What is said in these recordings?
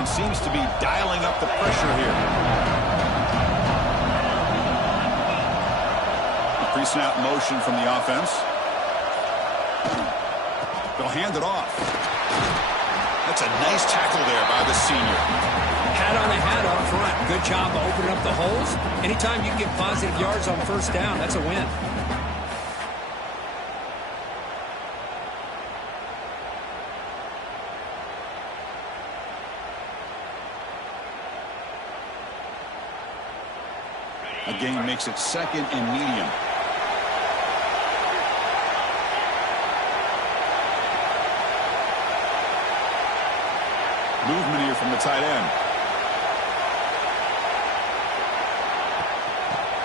defense seems to be dialing up the pressure here. Pre-snap motion from the offense. They'll hand it off. That's a nice tackle there by the senior. Hat on a hat up front. Good job of opening up the holes. Anytime you can get positive yards on first down, that's a win. A gain makes it second and medium. Movement here from the tight end.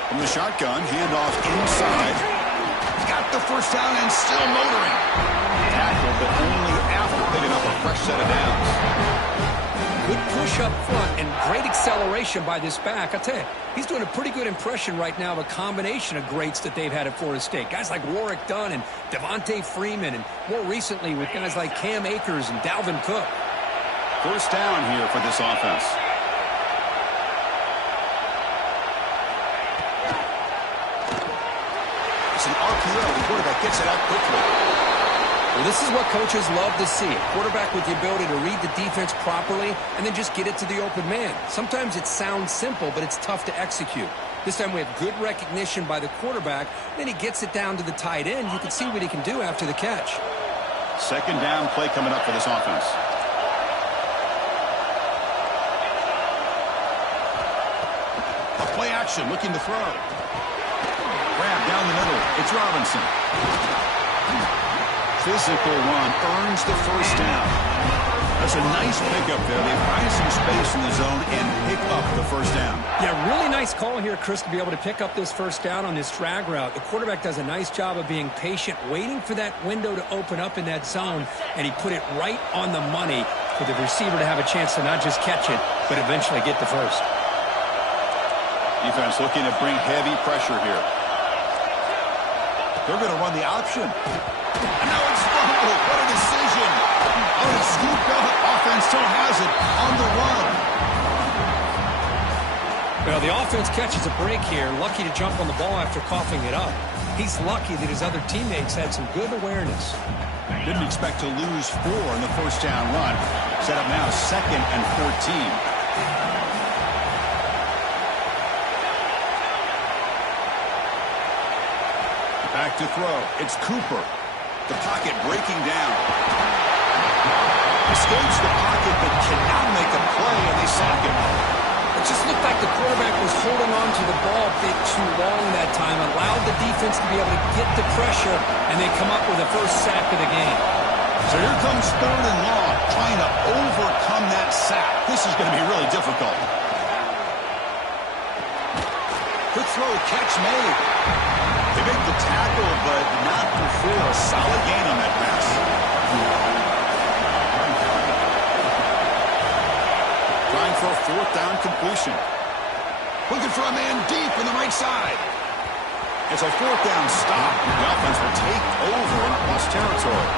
From the shotgun, handoff inside. Got the first down and still motoring. Tackled, but only after picking up a fresh set of downs. Good push up front and great acceleration by this back. I'll tell you, he's doing a pretty good impression right now of a combination of greats that they've had at Florida State. Guys like Warrick Dunn and Devontae Freeman, and more recently with guys like Cam Akers and Dalvin Cook. First down here for this offense. It's an RPO. The quarterback gets it out quickly. Well, this is what coaches love to see. A quarterback with the ability to read the defense properly and then just get it to the open man. Sometimes it sounds simple, but it's tough to execute. This time we have good recognition by the quarterback. Then he gets it down to the tight end. You can see what he can do after the catch. Second down play coming up for this offense. Play action, looking to throw. Grab down the middle. It's Robinson. Physical run earns the first down. That's a nice pickup there. They find some space in the zone and pick up the first down. Yeah, really nice call here, Chris, to be able to pick up this first down on this drag route. The quarterback does a nice job of being patient, waiting for that window to open up in that zone, and he put it right on the money for the receiver to have a chance to not just catch it, but eventually get the first. Defense looking to bring heavy pressure here. They're going to run the option. And now it's fumbled. What a decision. Oh, it's scooped up. Offense still has it on the run. Well, the offense catches a break here. Lucky to jump on the ball after coughing it up. He's lucky that his other teammates had some good awareness. Didn't expect to lose 4 in the first down run. Set up now 2nd and 14. Back to throw. It's Cooper. The pocket breaking down. Escapes the pocket but cannot make a play, and they sack him. It just looked like the quarterback was holding on to the ball a bit too long that time, allowed the defense to be able to get the pressure, and they come up with the first sack of the game. So here comes 3rd and long, trying to overcome that sack. This is going to be really difficult. Good throw, catch made. They make the tackle, but not before a solid gain on that pass. Trying for a 4th down completion. Looking for a man deep in the right side. It's a 4th down stop. The offense will take over in plus territory.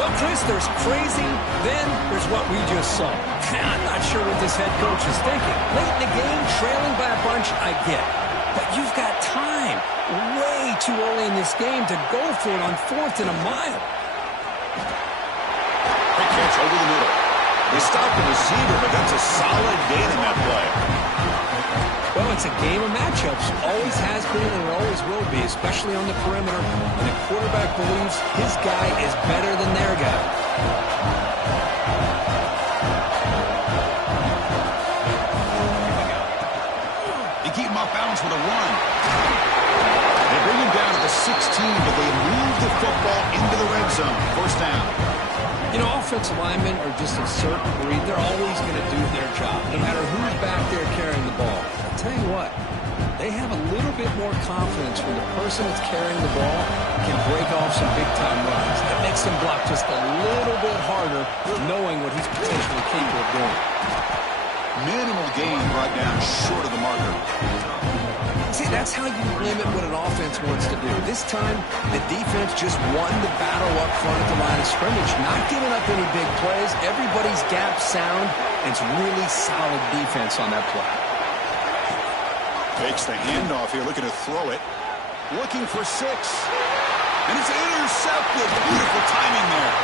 Well, Chris, there's crazy, then there's what we just saw. I'm not sure what this head coach is thinking. Late in the game, trailing by a bunch, I get it. But you've got time, way too early in this game, to go for it on 4th and a mile. Quick catch over the middle. They stop the receiver, but that's a solid gain in that play. Well, it's a game of matchups. Always has been and it always will be, especially on the perimeter. And the quarterback believes his guy is better than their guy. Keep him off balance with a run. They bring him down to the 16, but they move the football into the red zone. First down. You know, offensive linemen are just a certain breed. They're always going to do their job, no matter who's back there carrying the ball. I'll tell you what, they have a little bit more confidence when the person that's carrying the ball can break off some big-time runs. That makes them block just a little bit harder, knowing what he's potentially capable of doing. Minimal gain brought down short of the marker. See, that's how you limit what an offense wants to do. This time, the defense just won the battle up front at the line of scrimmage, not giving up any big plays. Everybody's gap sound, and it's really solid defense on that play. Takes the handoff here, looking to throw it. Looking for 6. And it's intercepted. Beautiful timing there.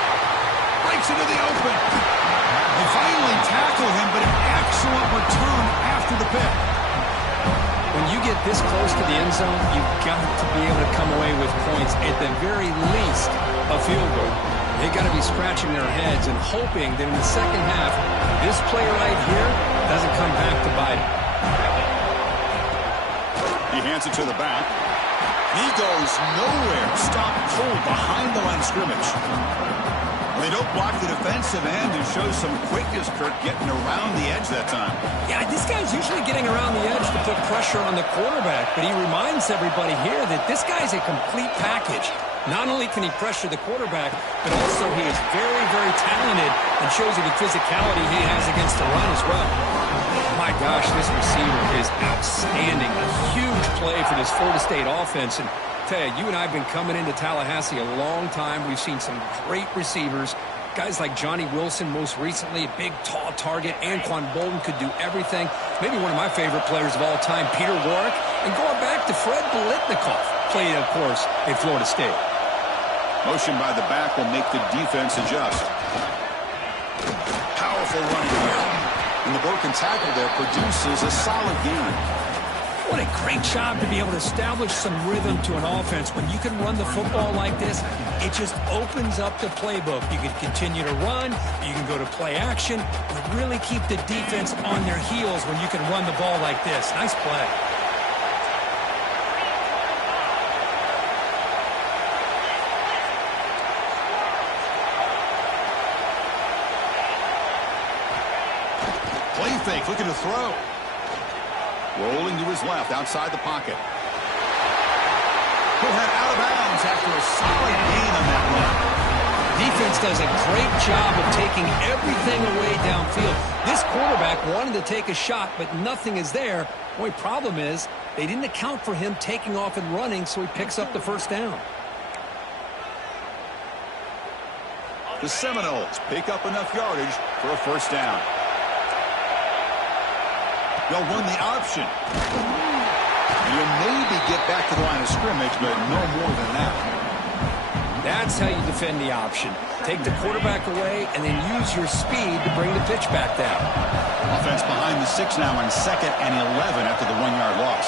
Breaks into the open. They finally tackle him, but an excellent return after the pick. When you get this close to the end zone, you've got to be able to come away with points, at the very least, a field goal. They've got to be scratching their heads and hoping that in the second half, this play right here doesn't come back to bite them. He hands it to the back. He goes nowhere. Stop cold behind the line of scrimmage. They don't block the defensive end and show some quickness, Kirk, getting around the edge that time. Yeah, this guy's usually getting around the edge to put pressure on the quarterback, but he reminds everybody here that this guy's a complete package. Not only can he pressure the quarterback, but also he is very, very talented and shows you the physicality he has against the run as well. My gosh, this receiver is outstanding. A huge play for this Florida State offense. And tell you and I have been coming into Tallahassee a long time. We've seen some great receivers. Guys like Johnny Wilson, most recently, a big, tall target. Anquan Bolden could do everything. Maybe one of my favorite players of all time, Peter Warrick. And going back to Fred Biletnikoff, played, of course, at Florida State. Motion by the back will make the defense adjust. Powerful running here. And the broken tackle there produces a solid gain. What a great job to be able to establish some rhythm to an offense. When you can run the football like this, it just opens up the playbook. You can continue to run, you can go to play action, and really keep the defense on their heels when you can run the ball like this. Nice play. Play fake, looking to throw. Rolling to his left, outside the pocket. He'll head out of bounds after a solid gain on that run. Defense does a great job of taking everything away downfield. This quarterback wanted to take a shot, but nothing is there. The only problem is they didn't account for him taking off and running, so he picks up the first down. The Seminoles pick up enough yardage for a first down. They'll run the option. You'll maybe get back to the line of scrimmage, but no more than that. That's how you defend the option. Take the quarterback away and then use your speed to bring the pitch back down. Offense behind the 6 now on 2nd and 11 after the 1-yard loss.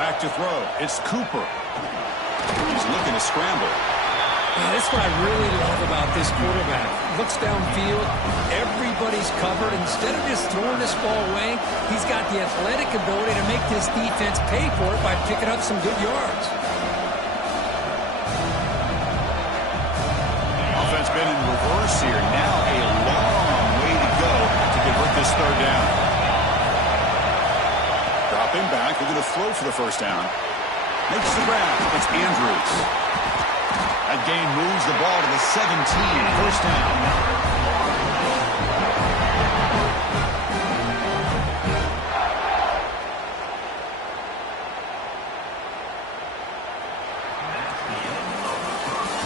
Back to throw. It's Cooper. He's looking to scramble. That's what I really love about this quarterback. Looks downfield, everybody's covered. Instead of just throwing this ball away, he's got the athletic ability to make this defense pay for it by picking up some good yards. Offense been in reverse here. Now a long way to go to convert this third down. Dropping back, looking to throw for the first down. Makes the grab. It's Andrews. That gain moves the ball to the 17, first down.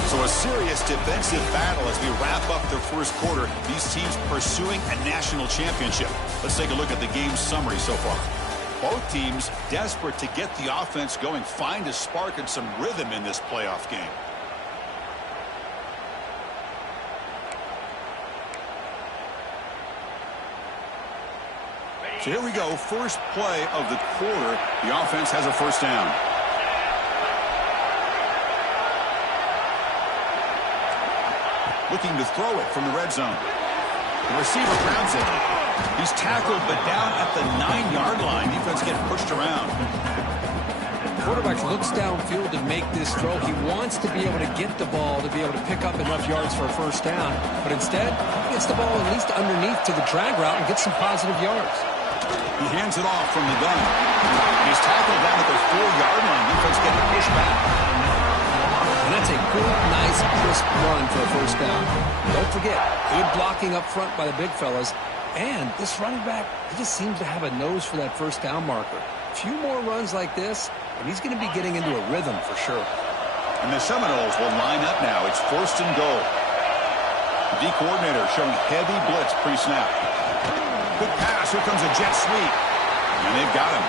So a serious defensive battle as we wrap up the first quarter. These teams pursuing a national championship. Let's take a look at the game summary so far. Both teams desperate to get the offense going, find a spark and some rhythm in this playoff game. So here we go, first play of the quarter. The offense has a first down. Looking to throw it from the red zone. The receiver grabs it. He's tackled, but down at the 9-yard line. Defense getting pushed around. Quarterback looks downfield to make this throw. He wants to be able to get the ball to be able to pick up enough yards for a first down. But instead, he gets the ball at least underneath to the drag route and gets some positive yards. He hands it off from the gun. He's tackled down at the 4-yard line. Defense getting pushed back. And that's a good, nice, crisp run for a first down. Don't forget, good blocking up front by the big fellas. And this running back, he just seems to have a nose for that first down marker. few more runs like this, and he's going to be getting into a rhythm for sure. And the Seminoles will line up now. It's 1st and goal. The D coordinator showing heavy blitz pre-snap. Good pass. Here comes a jet sweep. And they've got him.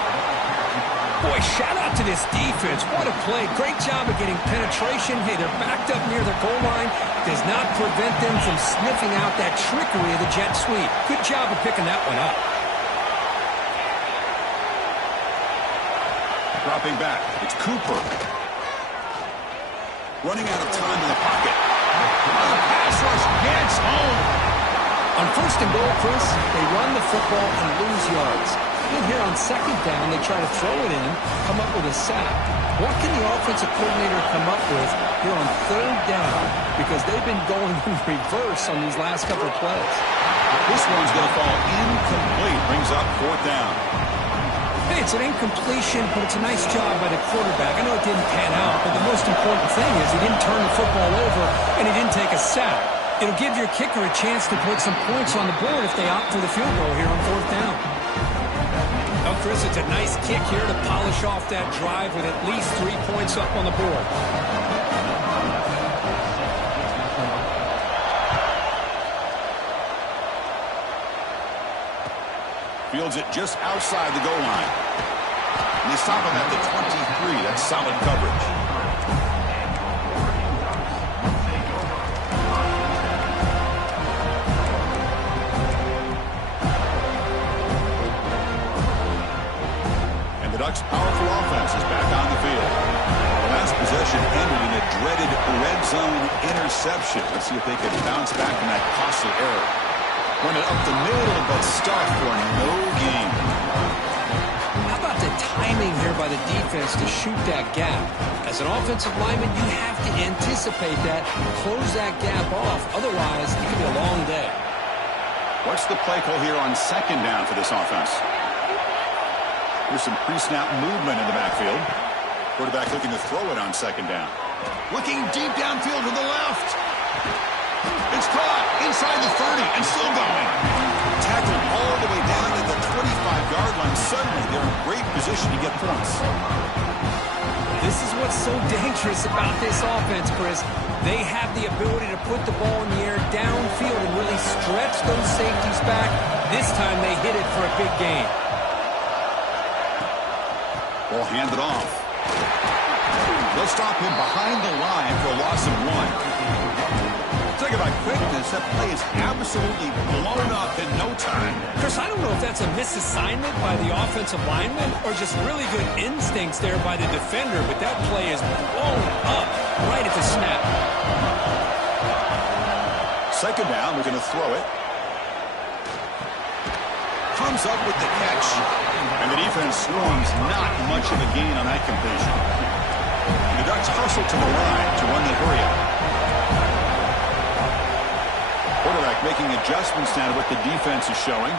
Boy, shout out to this defense. What a play. Great job of getting penetration. Hey, they're backed up near their goal line. Does not prevent them from sniffing out that trickery of the jet sweep. Good job of picking that one up. Dropping back. It's Cooper. Running out of time in the pocket. Pass rush gets home. On 1st and goal, Chris, they run the football and lose yards. In here on 2nd down, they try to throw it in, come up with a sack. What can the offensive coordinator come up with here on 3rd down? Because they've been going in reverse on these last couple of plays. This one's going to fall incomplete. Brings up 4th down. Hey, it's an incompletion, but it's a nice job by the quarterback. I know it didn't pan out, but the most important thing is he didn't turn the football over and he didn't take a sack. It'll give your kicker a chance to put some points on the board if they opt for the field goal here on 4th down. Now, Chris, it's a nice kick here to polish off that drive with at least 3 points up on the board. Fields it just outside the goal line. And they stop him at the 23. That's solid coverage. And the Ducks' powerful offense is back on the field. The last possession ended in a dreaded red zone interception. Let's see if they can bounce back from that costly error. Run it up the middle, but stuck for no gain. How about the timing here by the defense to shoot that gap? As an offensive lineman, you have to anticipate that, close that gap off. Otherwise, it could be a long day. What's the play call here on 2nd down for this offense? Here's some pre-snap movement in the backfield. Quarterback looking to throw it on 2nd down. Looking deep downfield to the left. It's caught inside the 30 and still going. Tackled all the way down at the 25-yard line. Suddenly, they're in great position to get points. This is what's so dangerous about this offense, Chris. They have the ability to put the ball in the air downfield and really stretch those safeties back. This time, they hit it for a big gain. Ball handed off. They'll stop him behind the line for a loss of 1. Talk about quickness. That play is absolutely blown up in no time. Chris, I don't know if that's a misassignment by the offensive lineman or just really good instincts there by the defender, but that play is blown up right at the snap. 2nd down, we're going to throw it. Comes up with the catch, and the defense swarms not much of a gain on that completion. The Ducks hustle to the line to run the hurry-up. Quarterback making adjustments now to what the defense is showing.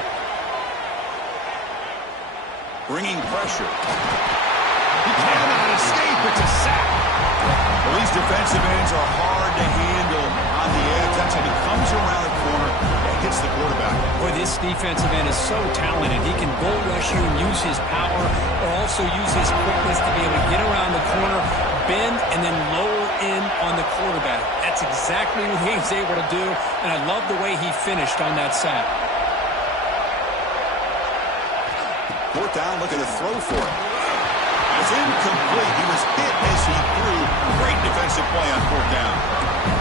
Bringing pressure. He cannot escape. It's a sack. Well, these defensive ends are hard to handle on the edge. That's how he comes around the corner and hits the quarterback. Boy, this defensive end is so talented. He can bull rush you and use his power, or also use his quickness to be able to get around the corner, bend, and then lower in on the quarterback. That's exactly what he was able to do, and I love the way he finished on that sack. 4th down, looking to throw for it. It's incomplete. He was hit as he threw. Great defensive play on 4th down.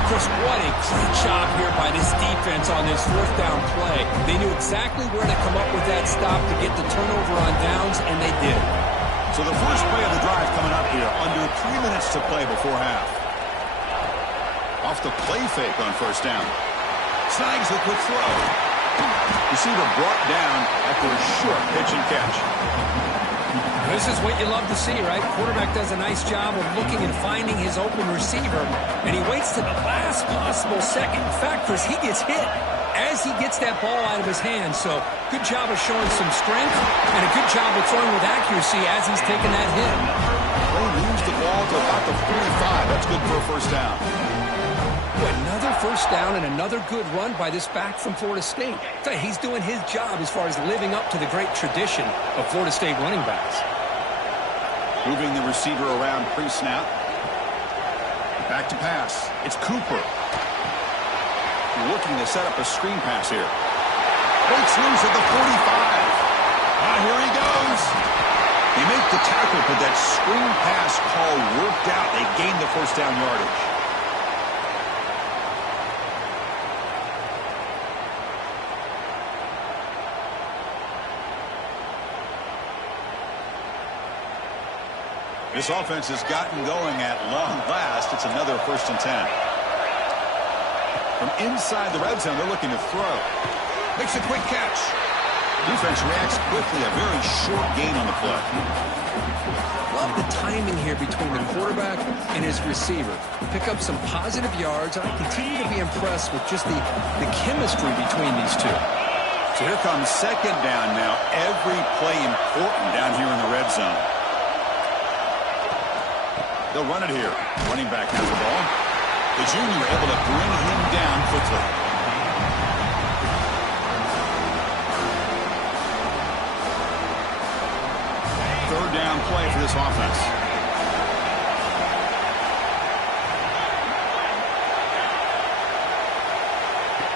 Chris, what a great job here by this defense on this 4th down play. They knew exactly where to come up with that stop to get the turnover on downs, and they did. So the first play of the drive coming up here, under 3 minutes to play before half. Off the play fake on 1st down. Snags the quick throw. Receiver brought down after a short pitch and catch. This is what you love to see, right? Quarterback does a nice job of looking and finding his open receiver, and he waits to the last possible second. In fact, Chris, he gets hit as he gets that ball out of his hands. So good job of showing some strength and a good job of throwing with accuracy as he's taking that hit. Well, he moves the ball to about the 45. That's good for a 1st down. Another 1st down and another good run by this back from Florida State. He's doing his job as far as living up to the great tradition of Florida State running backs. Moving the receiver around pre-snap. Back to pass. It's Cooper. Looking to set up a screen pass here. Breaks loose at the 45. Here he goes. They make the tackle, but that screen pass call worked out. They gained the first down yardage. This offense has gotten going at long last. It's another 1st and 10. From inside the red zone, they're looking to throw. Makes a quick catch. Defense reacts quickly. A very short gain on the play. Love the timing here between the quarterback and his receiver. Pick up some positive yards, and I continue to be impressed with just the chemistry between these two. So here comes 2nd down now. Every play important down here in the red zone. They'll run it here. Running back has the ball. The junior able to bring him down quickly. Third down play for this offense.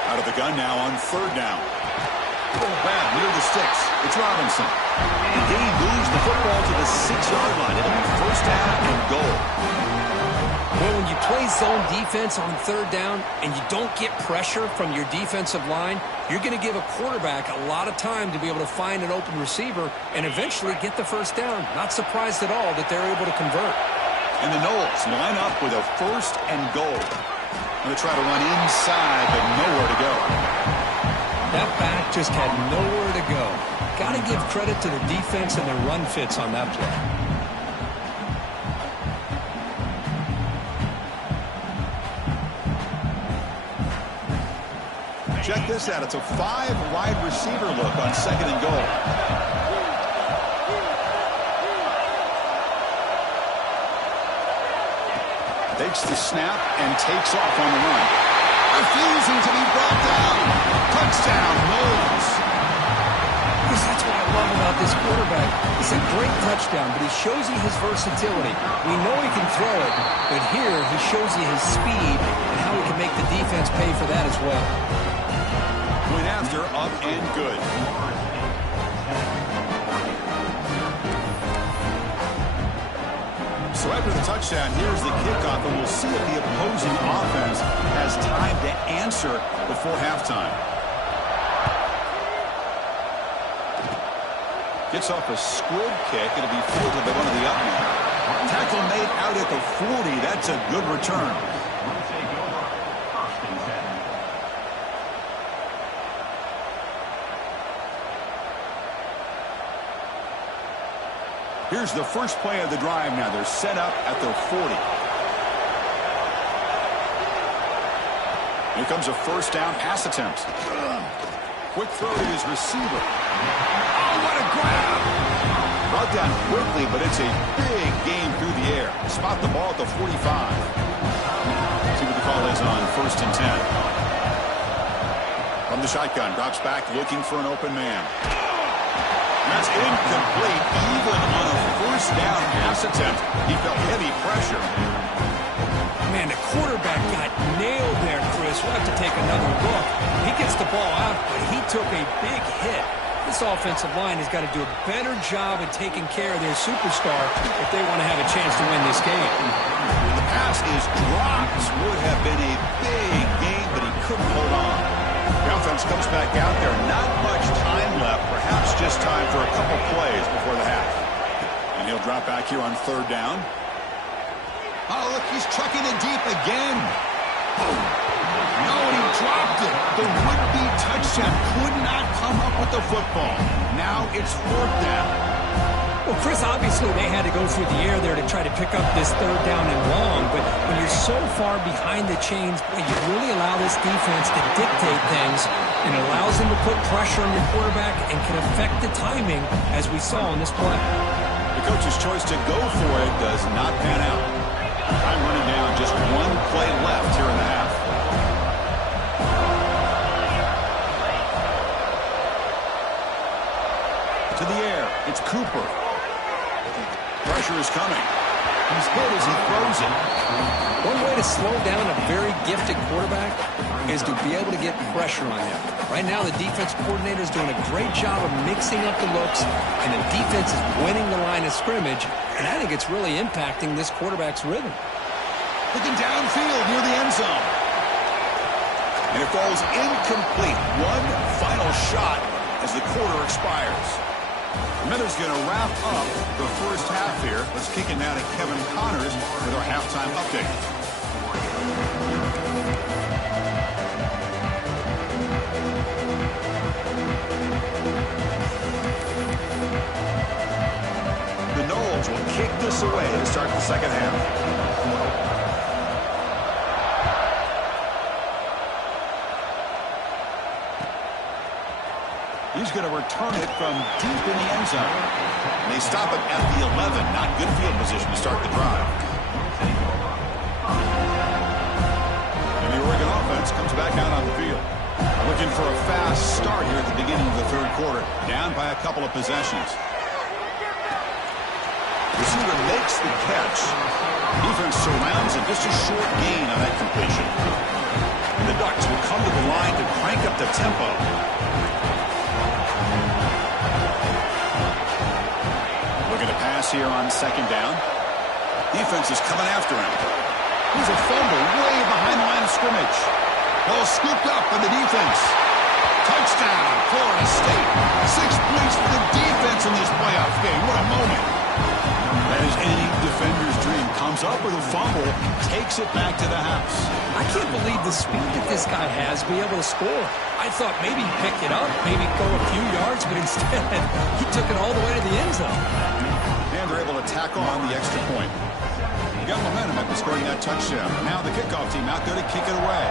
Out of the gun now on 3rd down. Bad near the sticks. It's Robinson. And he moves the football to the 6-yard line. It'll be 1st down and goal. Well, when you play zone defense on 3rd down and you don't get pressure from your defensive line, you're going to give a quarterback a lot of time to be able to find an open receiver and eventually get the 1st down. Not surprised at all that they're able to convert. And the Noles line up with a 1st and goal. Going to try to run inside, but nowhere to go. That back just had nowhere to go. Got to give credit to the defense and their run fits on that play. Check this out. It's a 5-wide receiver look on 2nd and goal. Takes the snap and takes off on the run. Refusing to be brought down. Touchdown, Noles. That's what I love about this quarterback. It's a great touchdown, but he shows you his versatility. We know he can throw it, but here he shows you his speed and how he can make the defense pay for that as well. Point after, up and good. So after the touchdown, here's the kickoff, and we'll see if the opposing offense has time to answer before halftime. Gets off a squib kick. It'll be fielded by one of the up men. Tackle made out at the 40. That's a good return. Here's the first play of the drive now. They're set up at their 40. Here comes a 1st down pass attempt. Quick throw to his receiver. Oh, what a grab! Brought down quickly, but it's a big gain through the air. Spot the ball at the 45. See what the call is on 1st and 10. From the shotgun, drops back looking for an open man. That's incomplete. Even on a 1st down pass attempt, he felt heavy pressure. Man, the quarterback got nailed there, Chris. We'll have to take another look. He gets the ball out, but he took a big hit. This offensive line has got to do a better job at taking care of their superstar if they want to have a chance to win this game. The pass is dropped. Would have been a big gain, but he couldn't hold on. The offense comes back out there. Not much time left. Perhaps just time for a couple plays before the half. And he'll drop back here on 3rd down. Oh, look, he's trucking it deep again. No, and he dropped it. The would-be touchdown could not come up with the football. Now it's 4th down. Well, Chris, obviously they had to go through the air there to try to pick up this 3rd down and long, but when you're so far behind the chains, you really allow this defense to dictate things, and it allows them to put pressure on your quarterback and can affect the timing, as we saw in this play. The coach's choice to go for it does not pan out. Time running down, just 1 play left here in the half. To the air, it's Cooper. Pressure is coming. He's hit as he throws it. One way to slow down a very gifted quarterback is to be able to get pressure on him. Right now, the defense coordinator is doing a great job of mixing up the looks, and the defense is winning the line of scrimmage, and I think it's really impacting this quarterback's rhythm. Looking downfield near the end zone. And it falls incomplete. One final shot as the quarter expires. Miller's going to wrap up the first half here. Let's kick it now to Kevin Connors with our halftime update. The Noles will kick this away to start the second half. He's going to return it from deep in the end zone. And they stop it at the 11. Not good field position to start the drive. And the Oregon offense comes back out on the field. Looking for a fast start here at the beginning of the third quarter. Down by a couple of possessions. Receiver makes the catch. Defense surrounds him. Just a short gain on that completion. And the Ducks will come to the line to crank up the tempo. Here on second down. Defense is coming after him. Here's a fumble way behind the line of scrimmage. Ball scooped up by the defense. Touchdown, Florida State. 6 points for the defense in this playoff game. What a moment. That is any defender's dream. Comes up with a fumble, takes it back to the house. I can't believe the speed that this guy has to be able to score. I thought maybe he picked it up, maybe go a few yards, but instead he took it all the way to the end zone. And they're able to tack on the extra point. You got momentum after scoring that touchdown. Now the kickoff team out there to kick it away.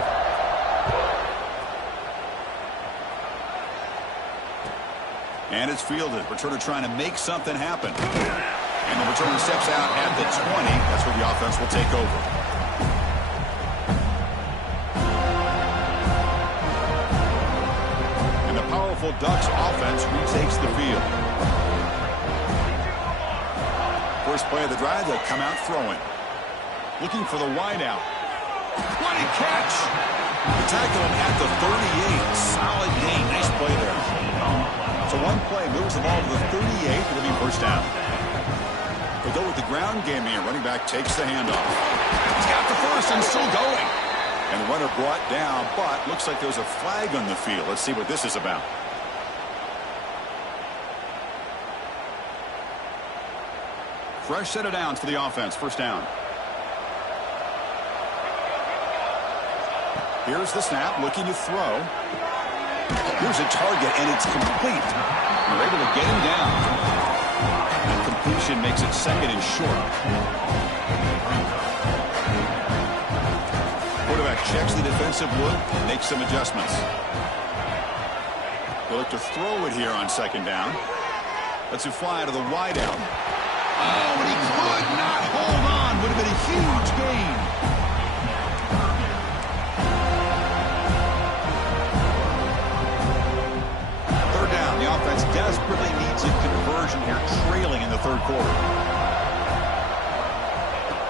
And it's fielded. Returner trying to make something happen. And the returner steps out at the 20. That's where the offense will take over. And the powerful Ducks offense retakes the field. First play of the drive, they'll come out throwing. Looking for the wideout. What a catch! The tackle at the 38. Solid gain. Nice play there. So one play moves the ball to the 38. It'll be first down. They go with the ground game here. Running back takes the handoff. He's got the first and still going. And the runner brought down, but looks like there's a flag on the field. Let's see what this is about. Fresh set of downs for the offense. First down. Here's the snap, looking to throw. Here's a target, and it's complete. They're able to get him down. The completion makes it second and short. Quarterback checks the defensive look, makes some adjustments. They'll look to throw it here on second down. Lets it fly to the wideout. Oh, and he could not hold on. Would have been a huge gain. Third down. The offense desperately needs a conversion here, trailing in the third quarter.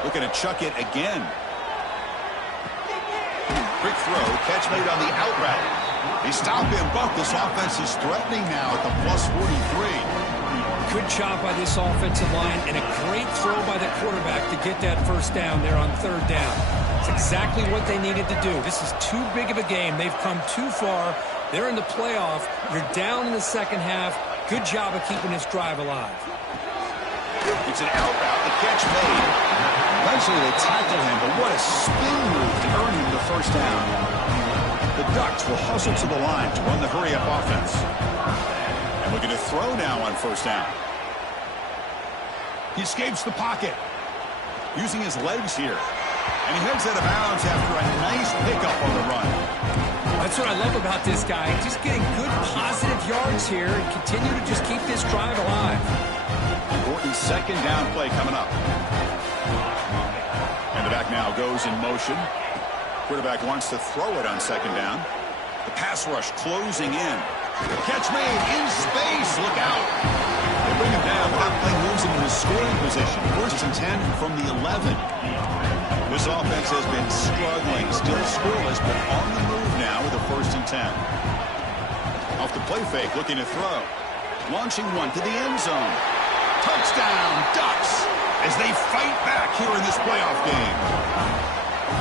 Looking to chuck it again. Quick throw. Catch made on the out route. They stop him, but this offense is threatening now at the plus 43. Good job by this offensive line and a great throw by the quarterback to get that first down there on third down. It's exactly what they needed to do. This is too big of a game. They've come too far. They're in the playoff. You're down in the second half. Good job of keeping this drive alive. It's an out route. The catch made. Eventually they tackle him, but what a spin move to earn him the first down. The Ducks will hustle to the line to run the hurry-up offense. And looking to throw now on first down. He escapes the pocket, using his legs here. And he heads out of bounds after a nice pickup on the run. That's what I love about this guy. Just getting good positive yards here and continue to just keep this drive alive. Important second down play coming up. And the back now goes in motion. Quarterback wants to throw it on second down. The pass rush closing in. Catch made in space. Look out. They bring him down. That play moves him into scoring position. First and 10 from the 11. This offense has been struggling, still scoreless, but on the move now with a first and 10. Off the play fake, looking to throw. Launching one to the end zone. Touchdown, Ducks, as they fight back here in this playoff game.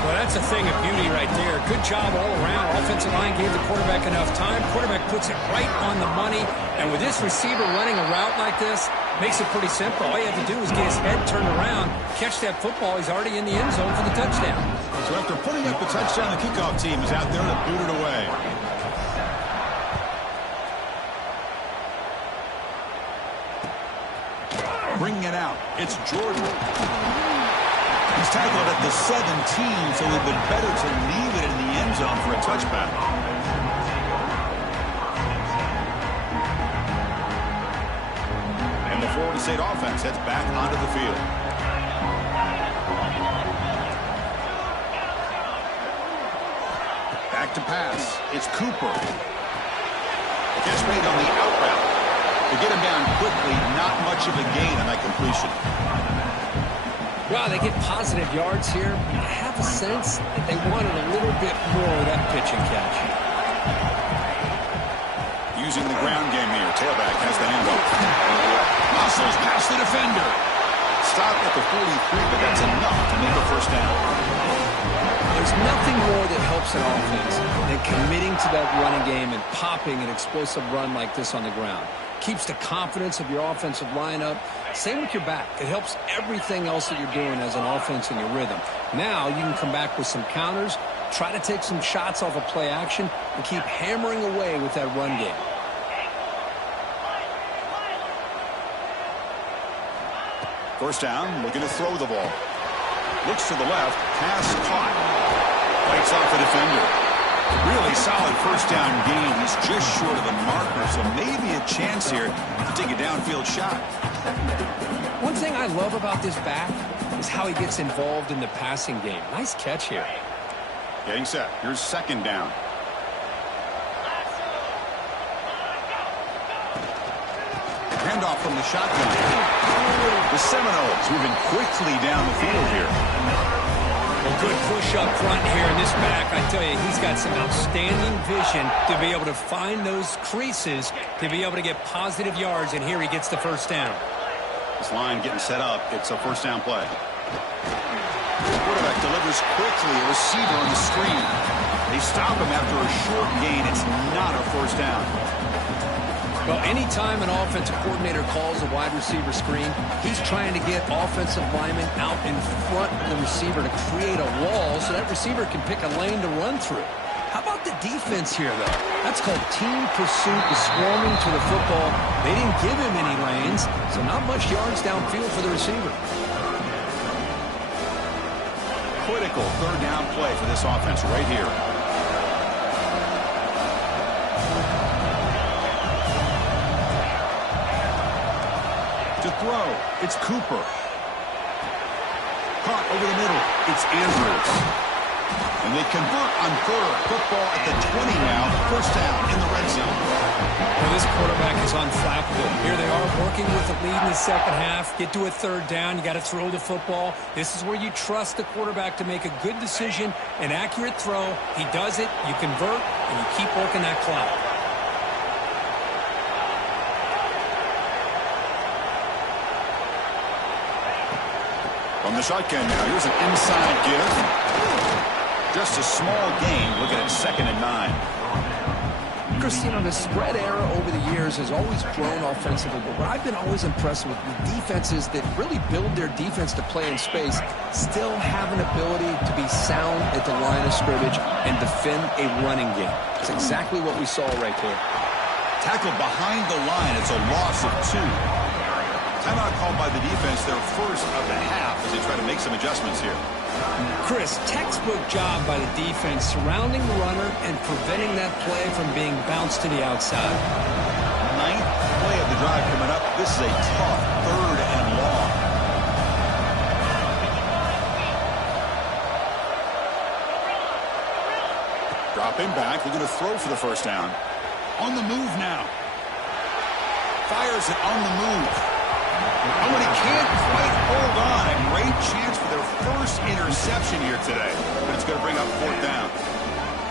Well, that's a thing of beauty right there. Good job all around. Offensive line gave the quarterback enough time. Quarterback puts it right on the money. And with this receiver running a route like this, makes it pretty simple. All you have to do is get his head turned around, catch that football. He's already in the end zone for the touchdown. So after putting up the touchdown, the kickoff team is out there to boot it away. Bringing it out, it's Jordan. He's tackled at the 17, so it would have been better to leave it in the end zone for a touchback. And the Florida State offense heads back onto the field. Back to pass. It's Cooper. Catch made on the out route. To get him down quickly, not much of a gain on that completion. Well, they get positive yards here. I have a sense that they wanted a little bit more of that pitch and catch. Using the ground game here. Tailback has the handoff. Muscles past the defender. Stop at the 43, but that's enough to make a first down. There's nothing more that helps an offense than committing to that running game and popping an explosive run like this on the ground. Keeps the confidence of your offensive lineup. Same with your back. It helps everything else that you're doing as an offense in your rhythm. Now you can come back with some counters, try to take some shots off of play action, and keep hammering away with that run game. First down, looking to throw the ball. Looks to the left, pass caught. Fights off the defender. Really solid first down gain. He's just short of the marker, so maybe a chance here to take a downfield shot. One thing I love about this back is how he gets involved in the passing game. Nice catch here. Getting set. Here's second down. Handoff from the shotgun. The Seminoles moving quickly down the field here. Well, good push up front here in this back. I tell you, he's got some outstanding vision to be able to find those creases, to be able to get positive yards, and here he gets the first down. This line getting set up. It's a first down play. Quarterback delivers quickly. A receiver on the screen. They stop him after a short gain. It's not a first down. Well, anytime an offensive coordinator calls a wide receiver screen, he's trying to get offensive linemen out in front of the receiver to create a wall so that receiver can pick a lane to run through. How about the defense here, though? That's called team pursuit, the swarming to the football. They didn't give him any lanes, so not much yards downfield for the receiver. Critical third down play for this offense right here. To throw, it's Cooper. Caught over the middle, it's Andrews. And they convert on third. Football at the 20 now. First down in the red zone. Well, this quarterback is unflappable. Here they are working with the lead in the second half. Get to a third down. You got to throw the football. This is where you trust the quarterback to make a good decision, an accurate throw. He does it, you convert, and you keep working that clock. From the shotgun now, here's an inside give. Just a small gain, looking at 2nd and 9. Chris, you know, the spread era over the years has always grown offensively, but what I've been always impressed with defenses that really build their defense to play in space still have an ability to be sound at the line of scrimmage and defend a running game. It's exactly what we saw right there. Tackled behind the line, it's a loss of 2. Timeout called by the defense, their first of the half, as they try to make some adjustments here. Chris, textbook job by the defense surrounding the runner and preventing that play from being bounced to the outside. 9th play of the drive coming up. This is a tough 3rd and long. Dropping back, looking to throw for the first down. On the move now. fires it on the move. Oh, and he can't quite hold on. A great chance for their first interception here today. But it's going to bring up fourth down.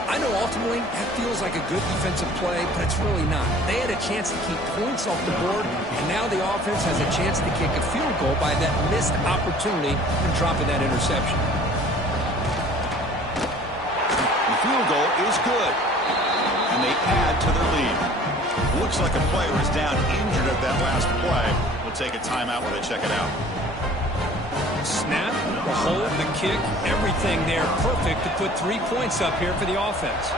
I know ultimately that feels like a good defensive play, but it's really not. They had a chance to keep points off the board, and now the offense has a chance to kick a field goal by that missed opportunity and dropping that interception. The field goal is good, and they add to their lead. Looks like a player is down injured at that last play. We'll take a timeout while they check it out. Snap, the hold, the kick, everything there perfect to put 3 points up here for the offense.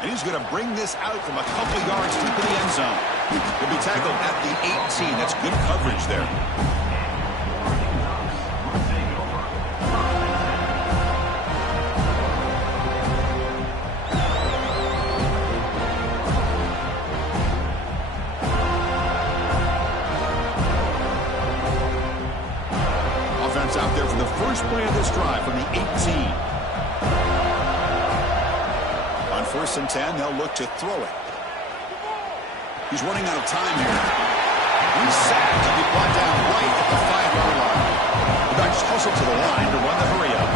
And he's going to bring this out from a couple yards deep in the end zone. He'll be tackled at the 18. That's good coverage there. Out there for the first play of this drive from the 18. On 1st and 10, they'll look to throw it. He's running out of time here. He's sacked to be brought down right at the 5-yard line. The Ducks hustle to the line to run the hurry up.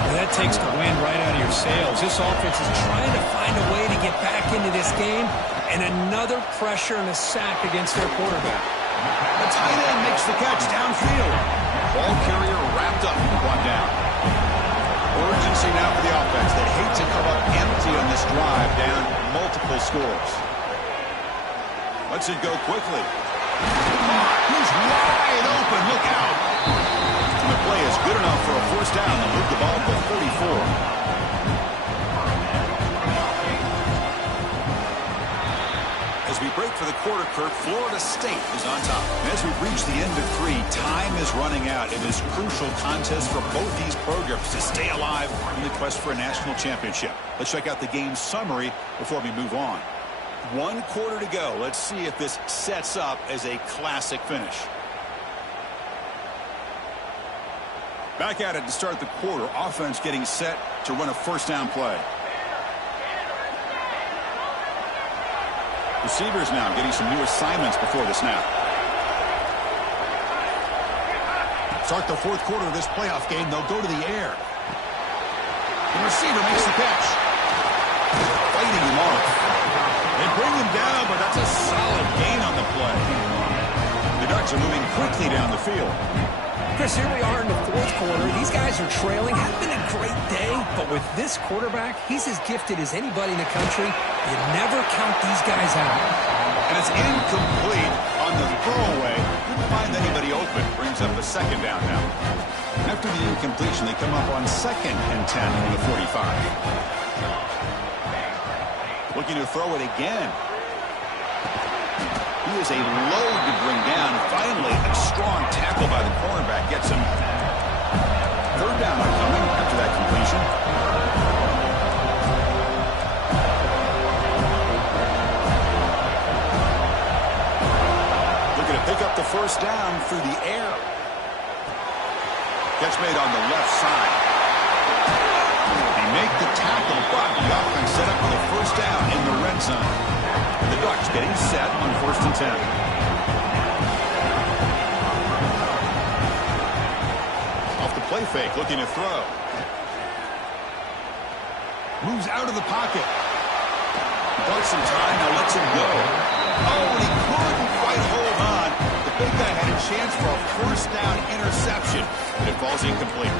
Well, that takes the wind right out of your sails. This offense is trying to find a way to get back into this game, and another pressure and a sack against their quarterback. The tight end makes the catch downfield. Ball carrier wrapped up and brought down. Urgency now for the offense. They hate to come up empty on this drive, down multiple scores. Lets it go quickly. He's wide open. Look out. And the play is good enough for a first down to move the ball to 44. As we break for the quarter, Kirk, Florida State is on top. As we reach the end of 3, time is running out in this crucial contest for both these programs to stay alive in the quest for a national championship. Let's check out the game summary before we move on. 1 quarter to go. Let's see if this sets up as a classic finish. Back at it to start the quarter. Offense getting set to run a first down play. Receivers now getting some new assignments before the snap. Start the 4th quarter of this playoff game. They'll go to the air. The receiver makes the catch. Fighting him off. They bring him down, but that's a solid gain on the play. The Ducks are moving quickly down the field. Chris, here we are in the 4th quarter. These guys are trailing. Hasn't been a great day, but with this quarterback, he's as gifted as anybody in the country. You never count these guys out. And it's incomplete on the throwaway. Couldn't find anybody open. Brings up a 2nd down now. After the incompletion, they come up on 2nd and 10 from the 45. Looking to throw it again. He is a load to bring down. Finally, a strong tackle by the cornerback gets him. 3rd down coming after that completion. Looking to pick up the first down through the air. Catch made on the left side. They make the tackle, but the offense set up for the first down in the red zone. The Ducks getting set on 1st and 10. Off the play fake, looking to throw. Moves out of the pocket. Bought some time, now lets him go. Oh, and he couldn't quite hold on. The big guy had a chance for a first down interception, but it falls incomplete.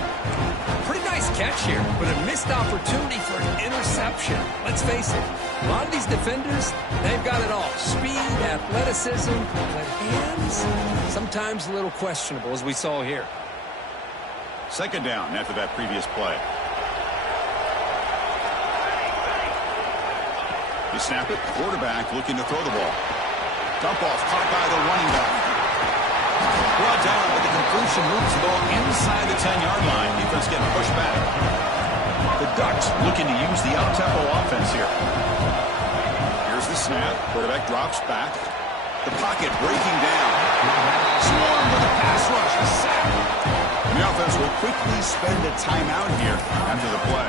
Pretty nice catch here, but a missed opportunity for an interception. Let's face it, a lot of these defenders, they've got it all. Speed, athleticism, but hands, sometimes a little questionable, as we saw here. 2nd down after that previous play. They snap it. Quarterback looking to throw the ball. Dump off caught by the running back. Brought down, but the completion moves the ball inside the 10-yard line. Defense getting pushed back. The Ducks looking to use the up-tempo offense here. Here's the snap. Quarterback drops back. The pocket breaking down. Swarm with a pass rush. A sack. The offense will quickly spend a timeout here after the play.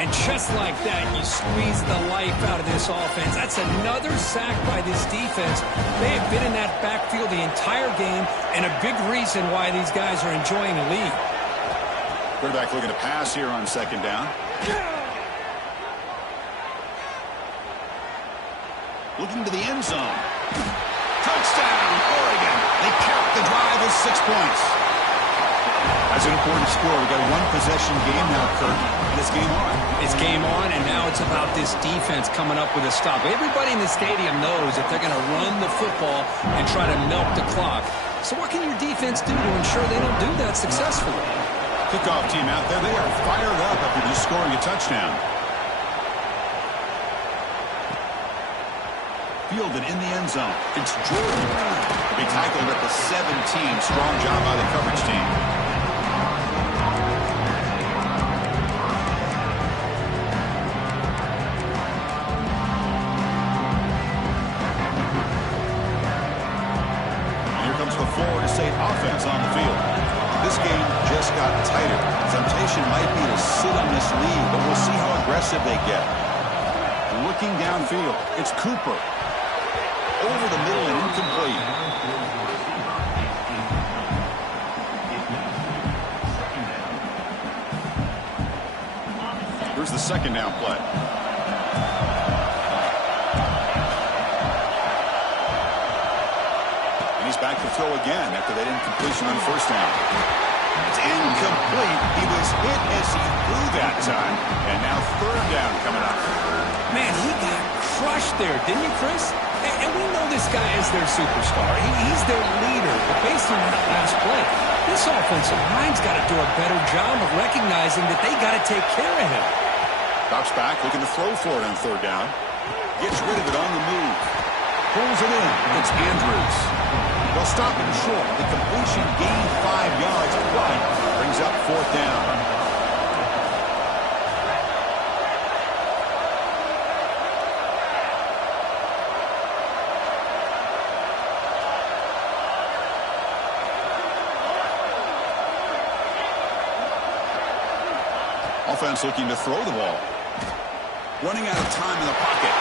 And just like that, you squeeze the life out of this offense. That's another sack by this defense. They have been in that backfield the entire game, and a big reason why these guys are enjoying the lead. Quarterback looking to pass here on second down. Looking to the end zone. Touchdown, Oregon. They cap the drive with 6 points. That's an important score. We've got a one-possession game now, Kurt, and it's game on. It's game on, and now it's about this defense coming up with a stop. Everybody in the stadium knows that they're going to run the football and try to milk the clock. So what can your defense do to ensure they don't do that successfully? Kickoff team out there. They are fired up after just scoring a touchdown. Fielded in the end zone. It's Jordan. Big tackle at the 17. Strong job by the coverage team. Here comes the Florida State offense on the field. This game just got tighter. Temptation might be to sit on this lead, but we'll see how aggressive they get. Looking downfield, it's Cooper. Over the middle and incomplete. Here's the second down play. And he's back to throw again after that incompletion on first down. It's incomplete. He was hit as he threw that time. And now third down coming up. Man, he got crushed there, didn't you, Chris? And we know this guy is their superstar. He's their leader. But based on that last play, this offensive line's got to do a better job of recognizing that they got to take care of him. Drops back, looking to throw for it on third down. Gets rid of it on the move. Pulls it in. It's Andrews. They'll stop him short. The completion gained 5 yards, but brings up fourth down. Offense looking to throw the ball. Running out of time in the pocket.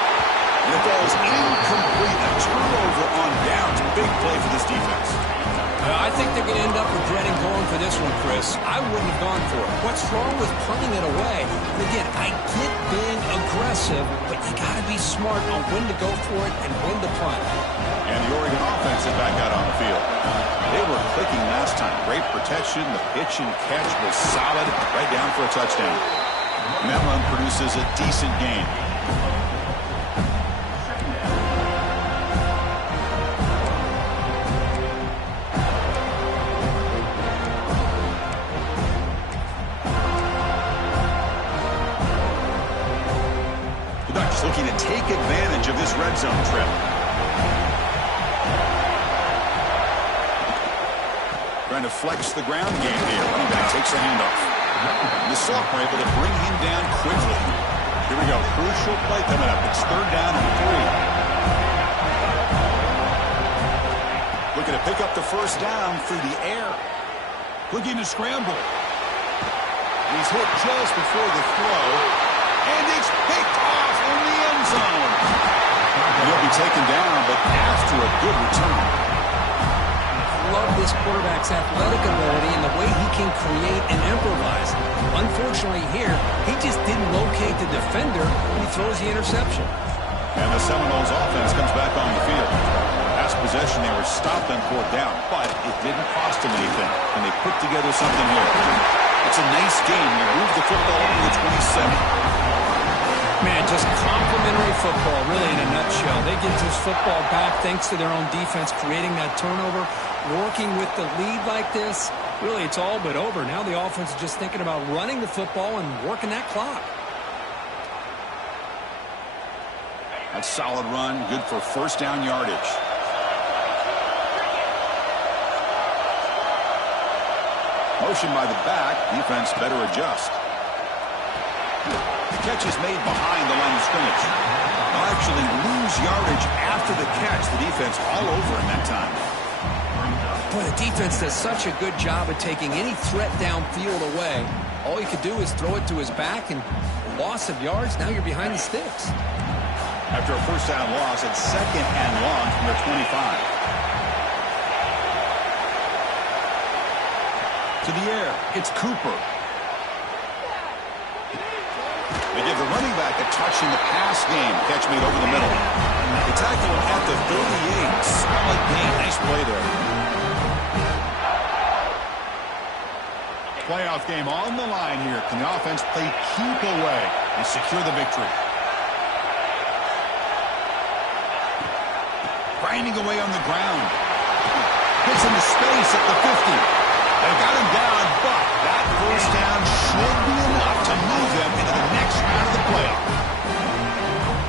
And the ball is incomplete. A turnover on downs. Big play for this defense. I think they're going to end up regretting going for this one, Chris. I wouldn't have gone for it. What's wrong with punting it away? And again, I get being aggressive, but you got to be smart on when to go for it and when to punt. And the Oregon offense is back out on the field. They were clicking last time. Great protection. The pitch and catch was solid. Right down for a touchdown. And that run produces a decent gain. The Ducks looking to take advantage of this red zone trip. Trying to flex the ground game here. Running back takes a handoff. And the sophomore able to bring him down quickly. Here we go. Crucial play coming up. It's third down and 3. Looking to pick up the first down through the air. Looking to scramble. He's hit just before the throw. And it's picked off in the end zone. And he'll be taken down, but after a good return. Love this quarterback's athletic ability and the way he can create and improvise. Unfortunately here, he just didn't locate the defender when he throws the interception. And the Seminoles offense comes back on the field. Last possession, they were stopped on fourth down, but it didn't cost them anything. And they put together something here. It's a nice game. They move the football over to the 27. Man, just complimentary football, really, in a nutshell. They get this football back thanks to their own defense, creating that turnover, working with the lead like this. Really, it's all but over. Now the offense is just thinking about running the football and working that clock. That's a solid run, good for first down yardage. Motion by the back, defense better adjust. The catch is made behind the line of scrimmage. They'll actually lose yardage after the catch. The defense all over in that time. Boy, the defense does such a good job of taking any threat downfield away. All he could do is throw it to his back, and loss of yards, now you're behind the sticks. After a first down loss, it's 2nd and long from their 25. To the air, it's Cooper. They give the running back a touch in the pass game. Catch made over the middle. They tackle him at the 38. Solid gain. Nice play there. Playoff game on the line here. Can the offense play keep away and secure the victory? Grinding away on the ground. Gets into space at the 50. They got him down, but that first down should be enough to move them into the next round of the playoff.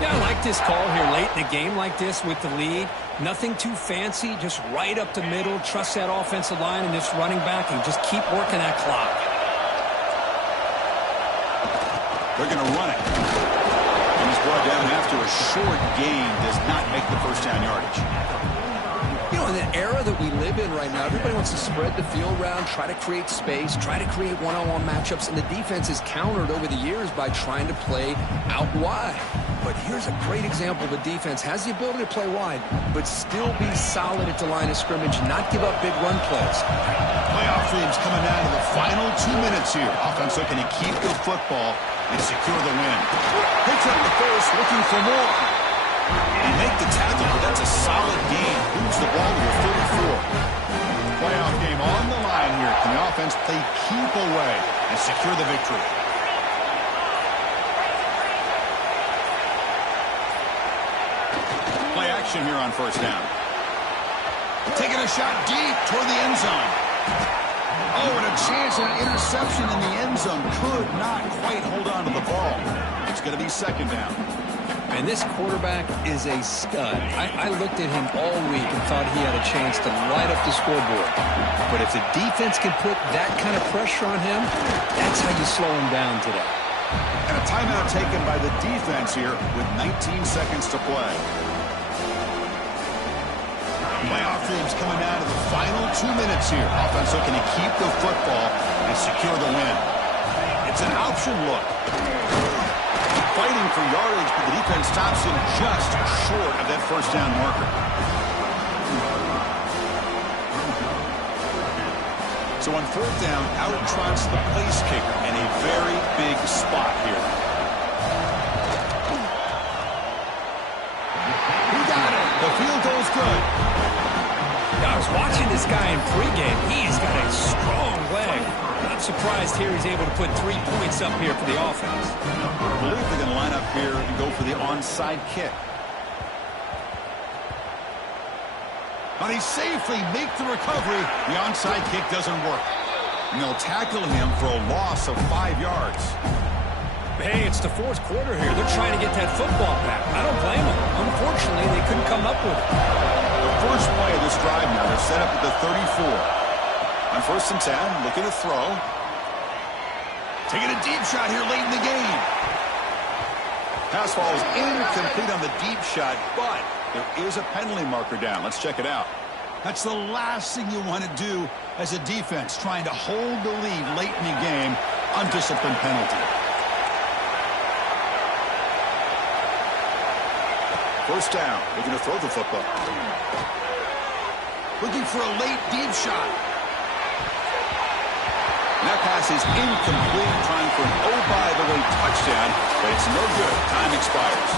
Yeah, I like this call here late in the game like this with the lead. Nothing too fancy, just right up the middle. Trust that offensive line and this running back and just keep working that clock. They're going to run it. And he's brought down after a short gain. Does not make the first down yardage. You know, in the era that we live in right now, everybody wants to spread the field around, try to create space, try to create one-on-one matchups, and the defense is countered over the years by trying to play out wide. But here's a great example. The defense has the ability to play wide, but still be solid at the line of scrimmage, not give up big run plays. Playoff dreams coming down to the final 2 minutes here. Offense looking to keep the football and secure the win. Picks up the first, looking for more. They make the tackle, but that's a solid gain. Moves the ball to the 34. Playoff game on the line here. Can the offense play keep away and secure the victory? Play action here on first down. Taking a shot deep toward the end zone. Oh, and a chance at an interception in the end zone. Could not quite hold on to the ball. It's going to be second down. And this quarterback is a stud. I looked at him all week and thought he had a chance to light up the scoreboard. But if the defense can put that kind of pressure on him, that's how you slow him down today. And a timeout taken by the defense here with 19 seconds to play. Playoff dreams coming down to the final 2 minutes here. Offense looking to keep the football and secure the win. It's an option look. Fighting for yardage, but the defense stops him just short of that first down marker. So on fourth down, out trots the place kicker in a very big spot here. He got it. The field goal's good. I was watching this guy in pregame. He's got a strong leg. I'm surprised here he's able to put 3 points up here for the offense. I believe they're going to line up here and go for the onside kick. But he safely make the recovery. The onside kick doesn't work. And they'll tackle him for a loss of 5 yards. Hey, it's the fourth quarter here. They're trying to get that football back. I don't blame them. Unfortunately, they couldn't come up with it. The first play of this drive now, they're set up at the 34. On first and 10, looking to throw. Taking a deep shot here late in the game. Pass ball is incomplete on the deep shot, but there is a penalty marker down. Let's check it out. That's the last thing you want to do as a defense, trying to hold the lead late in the game. Undisciplined penalty. First down, looking to throw the football. Looking for a late deep shot. And that pass is incomplete, trying for an oh-by-the-way touchdown, but it's no good. Time expires.